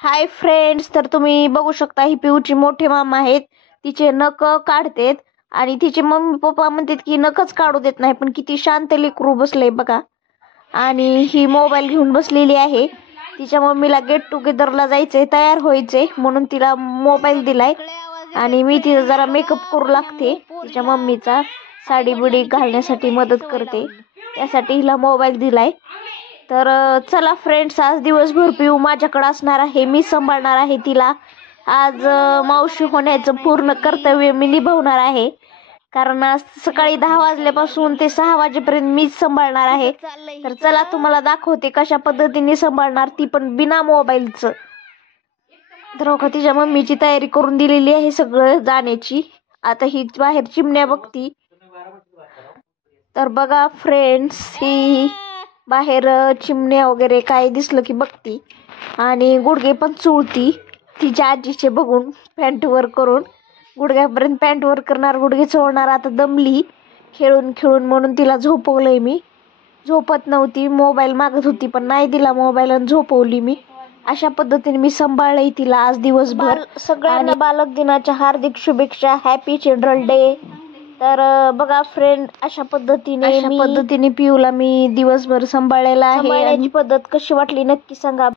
Hi friends, तर तुम्ही बघू शकता ही पिऊची मोठे मामा आहेत. तिचे नख काढतेत आणि तिचे मम्मी पप्पा म्हणतात की नखच काढू देत नाही, पण किती शांत लेकरू बसले बघा. आणि ही मोबाईल घेऊन बसलेली आहे. तिच्या मम्मीला गेट टुगेदरला जायचंय, तयार व्हायचंय म्हणून तिला मोबाईल दिलाय. आणि मी तिचा जरा मेकअप करू लागते, तिच्या मम्मीचा साडी बिडी घालण्यासाठी मदत करते, त्यासाठी हिला मोबाईल दिलाय. तर चला फ्रेंड्स, आज दिवसभर पिऊ माझ्याकडे असणार आहे. मी सांभाळणार आहे तिला. आज मावशी होण्याचं पूर्ण कर्तव्य मी निभावणार आहे, कारण आज सकाळी 10 वाजल्यापासून ते 6 वाजेपर्यंत मीच सांभाळणार आहे. तर चला तुम्हाला दाखवते कशा पद्धतीने सांभाळणार, ती पण बिना मोबाईलचं. तर का तिच्या मम्मीची तयारी करून दिलेली आहे सगळं जाण्याची. आता ही बाहेर चिमण्या बघती. तर बघा फ्रेंड्स, ही बाहेर चिमण्या वगैरे काय दिसलं की बघती आणि गुडघे पण चुळती तिच्या आजीचे बघून. पॅन्ट वर करून गुडघ्यापर्यंत पॅन्ट वर करणार, गुडघे चोळणार. आता दमली खेळून खेळून म्हणून तिला झोपवलंय मी. झोपत नव्हती, मोबाईल मागत होती पण नाही दिला मोबाईल आणि झोपवली मी. अशा पद्धतीने मी सांभाळलंय तिला आज दिवसभर. सगळ्यांना बालक दिनाच्या हार्दिक शुभेच्छा, हॅपी चिल्ड्रन डे. तर बघा फ्रेंड, अशा पद्धतीने पिऊला मी दिवसभर सांभाळलेला आहे. आणि पद्धत कशी वाटली नक्की सांगा.